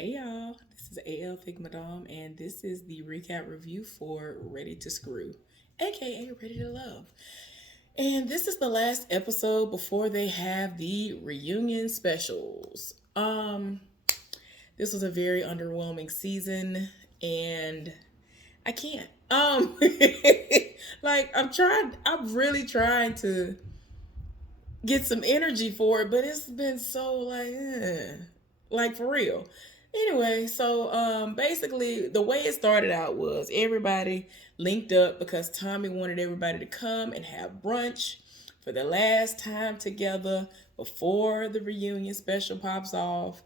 Hey y'all, this is AL Figma Dom, and this is the recap review for Ready to Screw, aka Ready to Love. And this is the last episode before they have the reunion specials. This was a very underwhelming season, and I can't. I'm really trying to get some energy for it, but it's been so like for real. Anyway, so basically the way it started out was everybody linked up because Tommy wanted everybody to come and have brunch for the last time together before the reunion special pops off.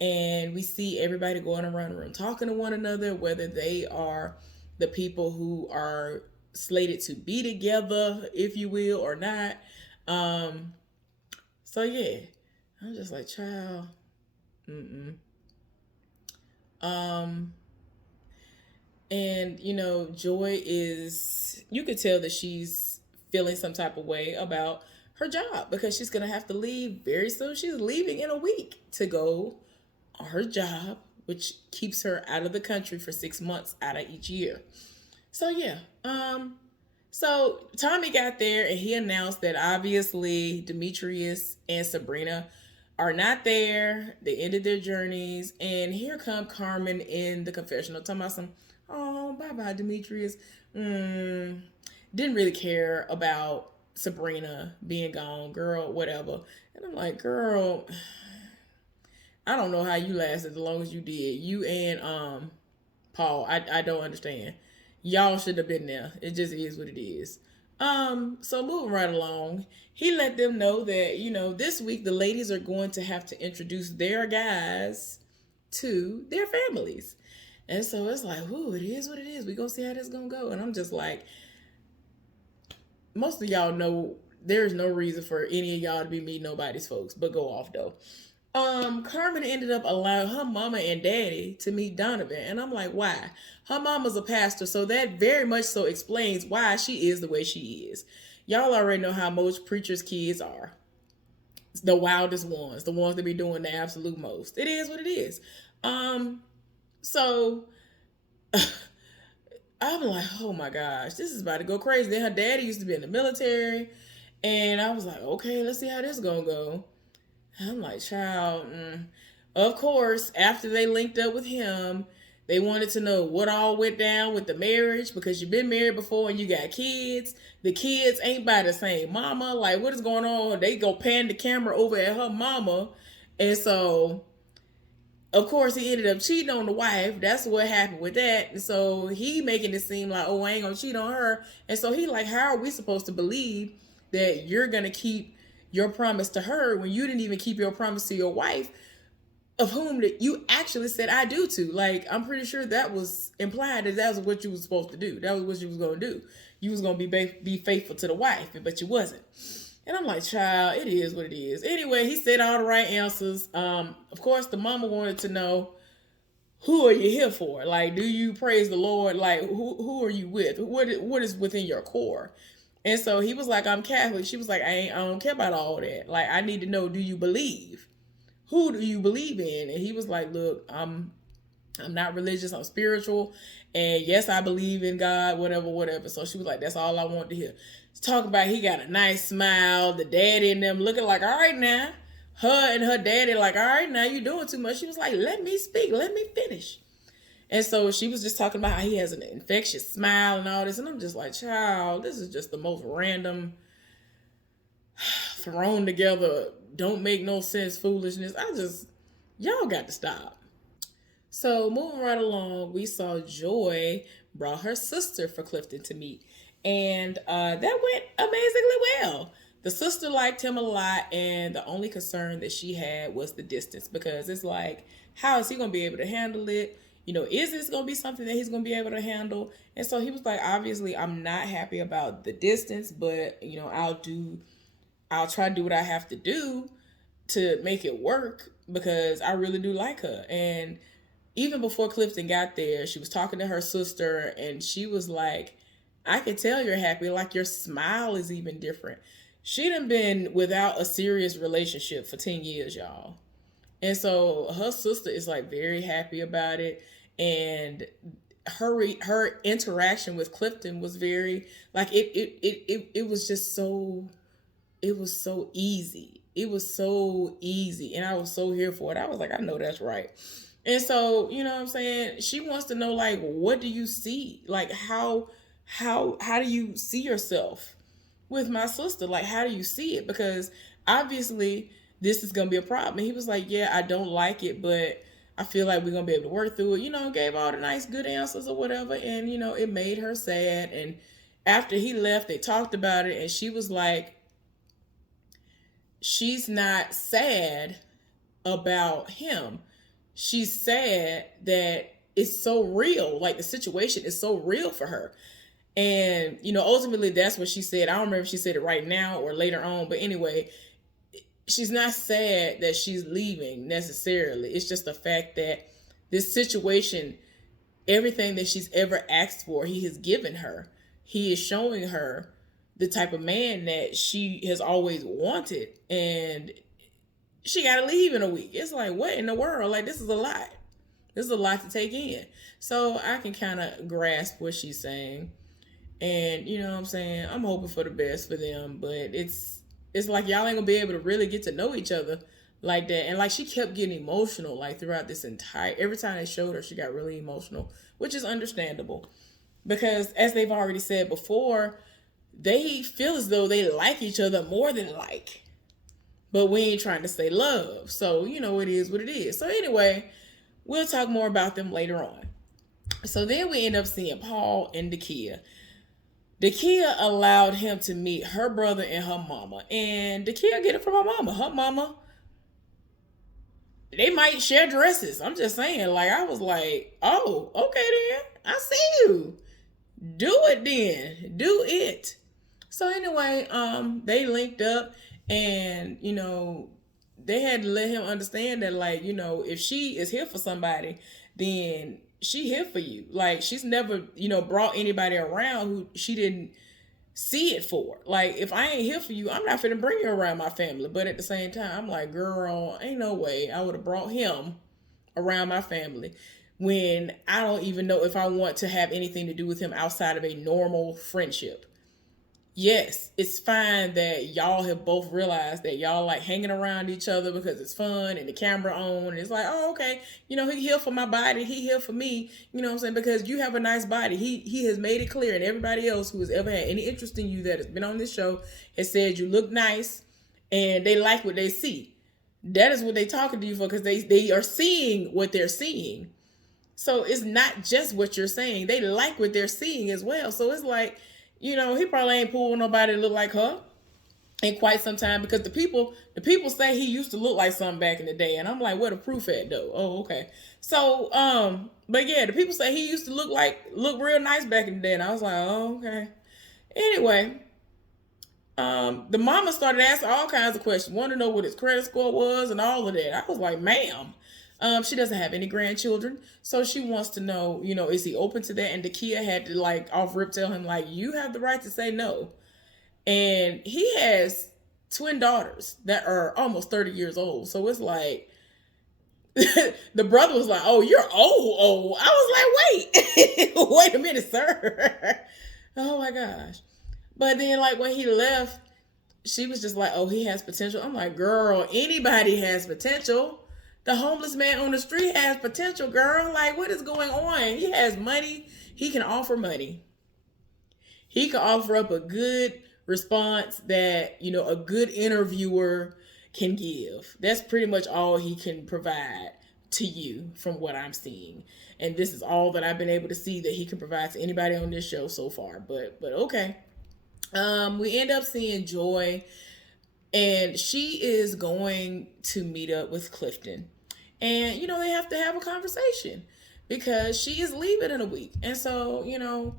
And we see everybody going around the room talking to one another, whether they are the people who are slated to be together, if you will, or not. Um, so yeah, I'm just like, child. Mm-mm. Um, and Joy is. You could tell that she's feeling some type of way about her job because she's gonna have to leave very soon. She's leaving in a week to go on her job, which keeps her out of the country for 6 months out of each year. So yeah. So Tommy got there and he announced that obviously Demetrius and Sabrina are not there. They ended their journeys, and here come Carmen in the confessional talking about some, oh, bye bye Demetrius. Mm, didn't really care about Sabrina being gone, girl, whatever. And I'm like, girl, I don't know how you lasted as long as you did. You and Paul, I don't understand. Y'all should have been there. It just is what it is. So moving right along, he let them know that, this week the ladies are going to have to introduce their guys to their families. And so it's like, ooh, it is what it is. We gonna see how this gonna go. And I'm just like, most of y'all know there's no reason for any of y'all to be meeting nobody's folks, but go off though. Carmen ended up allowing her mama and daddy to meet Donovan. And I'm like, why? Her mama's a pastor, so that very much so explains why she is the way she is. Y'all already know how most preachers' kids are. The wildest ones, the ones that be doing the absolute most. It is what it is. Um, so I'm like, oh my gosh, this is about to go crazy. Then her daddy used to be in the military, and I was like, okay, let's see how this gonna go. I'm like, child. Of course, after they linked up with him, they wanted to know what all went down with the marriage because you've been married before and you got kids. The kids ain't by the same mama. Like, what is going on? They go pan the camera over at her mama. And so, of course, he ended up cheating on the wife. That's what happened with that. And so he making it seem like, oh, I ain't gonna cheat on her. And so he like, how are we supposed to believe that you're gonna keep your promise to her when you didn't even keep your promise to your wife, of whom that you actually said I do to? Like, I'm pretty sure that was implied that that was what you was supposed to do. That was what you was gonna do. You was gonna be faithful to the wife, but you wasn't. And I'm like, child, it is what it is. Anyway, he said all the right answers. Of course, the mama wanted to know, who are you here for? Like, do you praise the Lord? Like, who are you with? What is within your core? And so he was like, I'm Catholic. She was like, I don't care about all that. Like, I need to know, do you believe? Who do you believe in? And he was like, look, I'm not religious, I'm spiritual. And yes, I believe in God, whatever, whatever. So she was like, that's all I want to hear. Talk about he got a nice smile, the daddy and them looking like, all right now. Her and her daddy like, all right now, you doing too much. She was like, let me speak, let me finish. And so she was just talking about how he has an infectious smile and all this. And I'm just like, child, this is just the most random, thrown together, don't make no sense foolishness. Y'all got to stop. So moving right along, we saw Joy brought her sister for Clifton to meet, and that went amazingly well. The sister liked him a lot, and the only concern that she had was the distance because it's like, how is he going to be able to handle it? Is this going to be something that he's going to be able to handle? And so he was like, obviously, I'm not happy about the distance, but I'll try to do what I have to do to make it work because I really do like her. And even before Clifton got there, she was talking to her sister and she was like, I can tell you're happy. Like, your smile is even different. She done been without a serious relationship for 10 years, y'all. And so her sister is like very happy about it. And her interaction with Clifton was very like it was just so, it was so easy. It was so easy. And I was so here for it. I was like, I know that's right. And so, you know what I'm saying? She wants to know, like, what do you see? Like, how do you see yourself with my sister? Like, how do you see it? Because obviously this is gonna be a problem. And he was like, yeah, I don't like it, but I feel like we're gonna be able to work through it. You know, gave all the nice, good answers or whatever. And, you know, it made her sad. And after he left, they talked about it, and she was like, she's not sad about him. She's sad that it's so real. Like the situation is so real for her. And, you know, ultimately that's what she said. I don't remember if she said it right now or later on. But anyway, she's not sad that she's leaving necessarily. It's just the fact that this situation, everything that she's ever asked for, he has given her. He is showing her the type of man that she has always wanted. And she got to leave in a week. It's like, what in the world? Like, this is a lot. This is a lot to take in. So I can kind of grasp what she's saying. And you know what I'm saying? I'm hoping for the best for them. But it's like y'all ain't going to be able to really get to know each other like that. And like she kept getting emotional like throughout this entire, every time they showed her, she got really emotional, which is understandable. Because as they've already said before, they feel as though they like each other more than like. But we ain't trying to say love. So, you know, it is what it is. So anyway, we'll talk more about them later on. So then we end up seeing Paul and Dakia. Dakia allowed him to meet her brother and her mama. And Dakia get it from her mama. Her mama, they might share dresses. I'm just saying. Like, I was like, oh, okay then. I see you. Do it then. Do it. So anyway, they linked up, and you know, they had to let him understand that, like, you know, if she is here for somebody, then she here for you. Like, she's never, you know, brought anybody around who she didn't see it for. Like, if I ain't here for you, I'm not finna bring you around my family. But at the same time, I'm like, girl, ain't no way I would have brought him around my family when I don't even know if I want to have anything to do with him outside of a normal friendship. Yes, it's fine that y'all have both realized that y'all like hanging around each other because it's fun and the camera on, and it's like, oh, okay, you know, he here for my body, he here for me, you know what I'm saying? Because you have a nice body. He has made it clear, and everybody else who has ever had any interest in you that has been on this show has said you look nice, and they like what they see. That is what they talking to you for, because they are seeing what they're seeing. So it's not just what you're saying. They like what they're seeing as well. So it's like, you know, he probably ain't pulled nobody that look like her in quite some time, because the people say he used to look like something back in the day, and I'm like, where the proof at though? Oh, okay. So, but yeah, the people say he used to look real nice back in the day, and I was like, oh, okay. Anyway, the mama started asking all kinds of questions, wanted to know what his credit score was and all of that. I was like, ma'am. She doesn't have any grandchildren, so she wants to know, you know, is he open to that? And Dakia had to like off rip tell him like, you have the right to say no. And he has twin daughters that are almost 30 years old, so it's like the brother was like, oh, you're old. I was like, wait, wait a minute, sir. Oh my gosh. But then like when he left, she was just like, oh, he has potential. I'm like, girl, anybody has potential. The homeless man on the street has potential, girl. Like, what is going on? He has money. He can offer money. He can offer up a good response that, you know, a good interviewer can give. That's pretty much all he can provide to you from what I'm seeing. And this is all that I've been able to see that he can provide to anybody on this show so far. But okay. We end up seeing Joy, and she is going to meet up with Clifton. And, you know, they have to have a conversation because she is leaving in a week. And so, you know,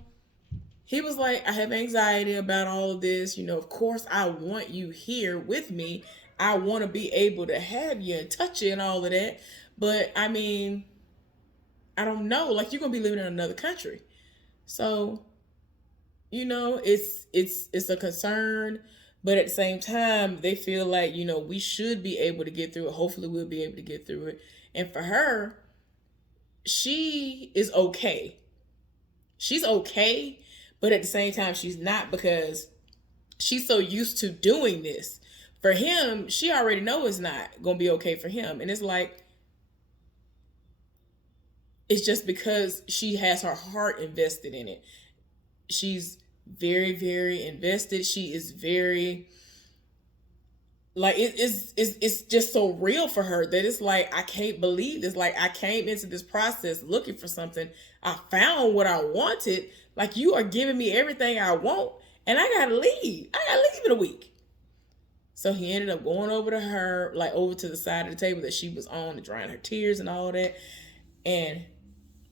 he was like, I have anxiety about all of this. You know, of course, I want you here with me. I want to be able to have you and touch you and all of that. But, I mean, I don't know. Like, you're going to be living in another country. So, you know, it's a concern But at the same time, they feel like, we should be able to get through it. Hopefully, we'll be able to get through it. And for her, she is okay. She's okay, but at the same time, she's not, because she's so used to doing this. For him, she already know it's not gonna be okay for him, and it's like, it's just because she has her heart invested in it. She's very, very invested. She is very, like, it's just so real for her that it's like, I can't believe this. Like, I came into this process looking for something. I found what I wanted. Like, you are giving me everything I want, and I gotta leave. I gotta leave in a week. So he ended up going over to her, like over to the side of the table that she was on, to drying her tears and all that. And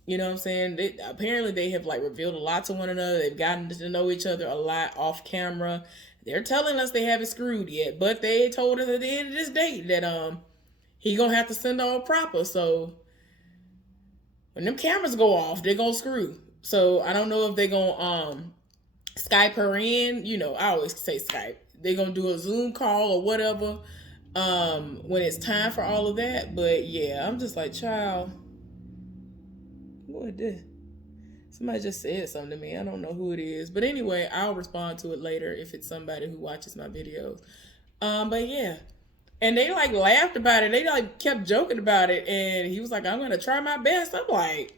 you know what I'm saying? Apparently they have like revealed a lot to one another. They've gotten to know each other a lot off camera. They're telling us they haven't screwed yet, but they told us at the end of this date that he gonna have to send all proper. So when them cameras go off, they're gonna screw. So I don't know if they're gonna Skype her in. I always say Skype. They're gonna do a Zoom call or whatever when it's time for all of that. But yeah, I'm just like, child, what did somebody just said something to me? I don't know who it is, but anyway, I'll respond to it later if it's somebody who watches my videos. But yeah, and they like laughed about it. They like kept joking about it, and he was like, "I'm gonna try my best." I'm like,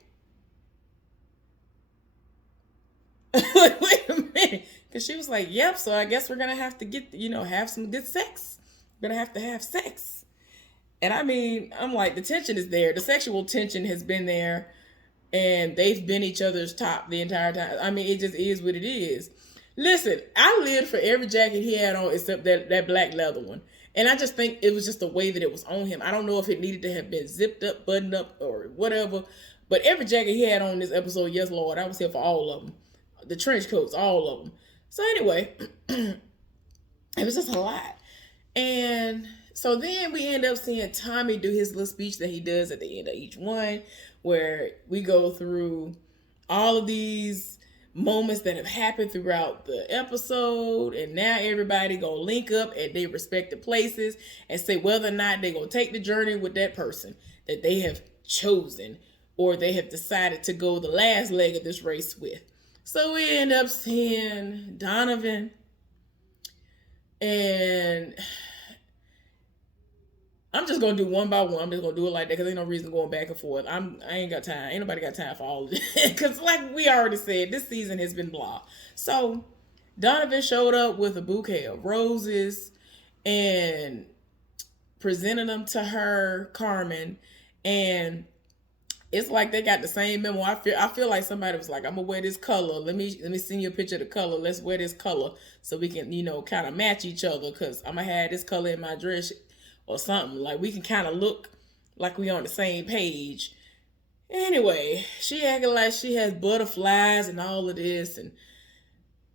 wait a minute, because she was like, "Yep." So I guess we're gonna have to get, have some good sex. We're gonna have to have sex. And I mean, I'm like, the tension is there. The sexual tension has been there, and they've been each other's top the entire time. I mean, it just is what it is. Listen, I lived for every jacket he had on except that black leather one. And I just think it was just the way that it was on him. I don't know if it needed to have been zipped up, buttoned up, or whatever. But every jacket he had on this episode, yes, Lord, I was here for all of them. The trench coats, all of them. So anyway, it was just a lot. And so then we end up seeing Tommy do his little speech that he does at the end of each one, where we go through all of these moments that have happened throughout the episode, and now everybody gonna link up at their respective places and say whether or not they gonna take the journey with that person that they have chosen, or they have decided to go the last leg of this race with. So we end up seeing Donovan, and I'm just gonna do one by one. I'm just gonna do it like that because ain't no reason going back and forth. I ain't got time. Ain't nobody got time for all of it. Because like we already said, this season has been blah. So Donovan showed up with a bouquet of roses and presented them to her, Carmen, and it's like they got the same memo. I feel like somebody was like, I'm gonna wear this color. Let me send you a picture of the color. Let's wear this color so we can, kind of match each other, because I'm gonna have this color in my dress or something. Like we can kind of look like we on the same page. Anyway, she acting like she has butterflies and all of this, and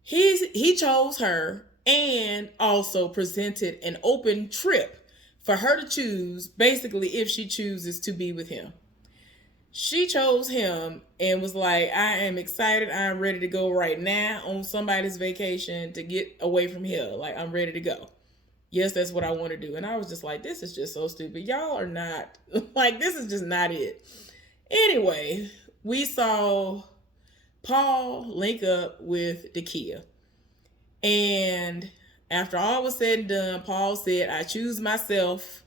he chose her and also presented an open trip for her to choose, basically, if she chooses to be with him. She chose him and was like, I am excited. I'm ready to go right now on somebody's vacation to get away from here. Like, I'm ready to go. Yes, that's what I want to do. And I was just like, this is just so stupid. Y'all are not, like, this is just not it. Anyway, we saw Paul link up with Dakia. And after all was said and done, Paul said, I choose myself.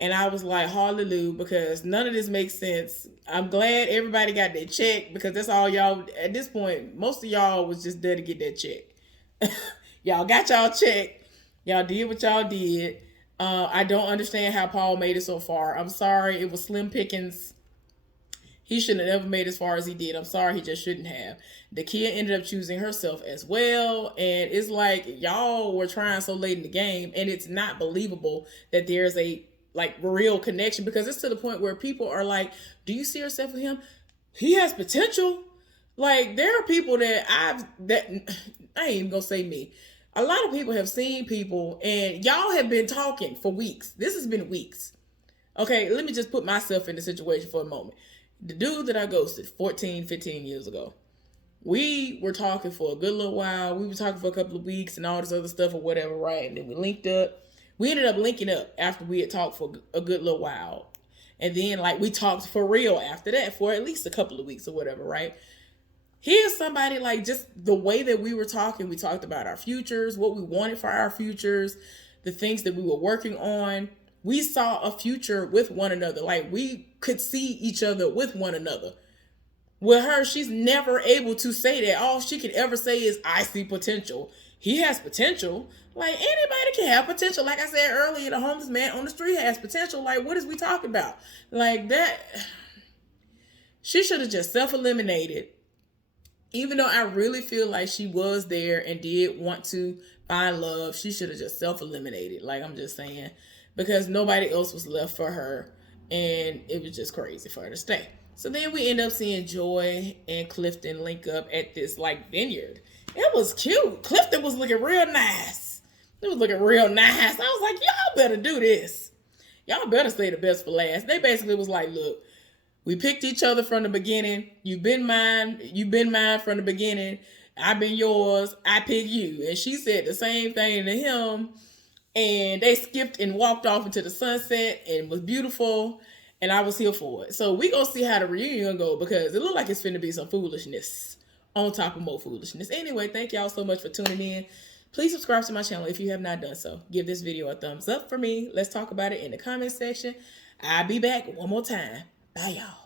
And I was like, hallelujah, because none of this makes sense. I'm glad everybody got their check, because that's all y'all, at this point, most of y'all was just there to get that check. Y'all got y'all check. Y'all did what y'all did. I don't understand how Paul made it so far. I'm sorry. It was slim pickings. He shouldn't have ever made as far as he did. I'm sorry. He just shouldn't have. Dakia ended up choosing herself as well. And it's like, y'all were trying so late in the game, and it's not believable that there's a real connection, because it's to the point where people are like, do you see yourself with him? He has potential. Like, there are people that I ain't even gonna say me. A lot of people have seen people, and y'all have been talking for weeks. This has been weeks. Okay, let me just put myself in the situation for a moment. The dude that I ghosted 14, 15 years ago, we were talking for a good little while. We were talking for a couple of weeks and all this other stuff or whatever, right? And then we linked up. We ended up linking up after we had talked for a good little while. And then, like, we talked for real after that for at least a couple of weeks or whatever, right? Here's somebody, like, just the way that we were talking. We talked about our futures, what we wanted for our futures, the things that we were working on. We saw a future with one another. Like, we could see each other with one another. With her, she's never able to say that. All she can ever say is, I see potential. He has potential. Like, anybody can have potential. Like I said earlier, the homeless man on the street has potential. Like, what is we talking about? Like, that, she should have just self-eliminated. Even though I really feel like she was there and did want to find love, she should have just self-eliminated. Like, I'm just saying. Because nobody else was left for her. And it was just crazy for her to stay. So then we end up seeing Joy and Clifton link up at this, like, vineyard. It was cute. Clifton was looking real nice. It was looking real nice. I was like, y'all better do this. Y'all better say the best for last. They basically was like, look, we picked each other from the beginning. You've been mine. You've been mine from the beginning. I've been yours. I pick you. And she said the same thing to him. And they skipped and walked off into the sunset, and it was beautiful. And I was here for it. So we gonna see how the reunion go, because it look like it's finna be some foolishness on top of more foolishness. Anyway, thank y'all so much for tuning in. Please subscribe to my channel if you have not done so. Give this video a thumbs up for me. Let's talk about it in the comment section. I'll be back one more time. Bye, y'all.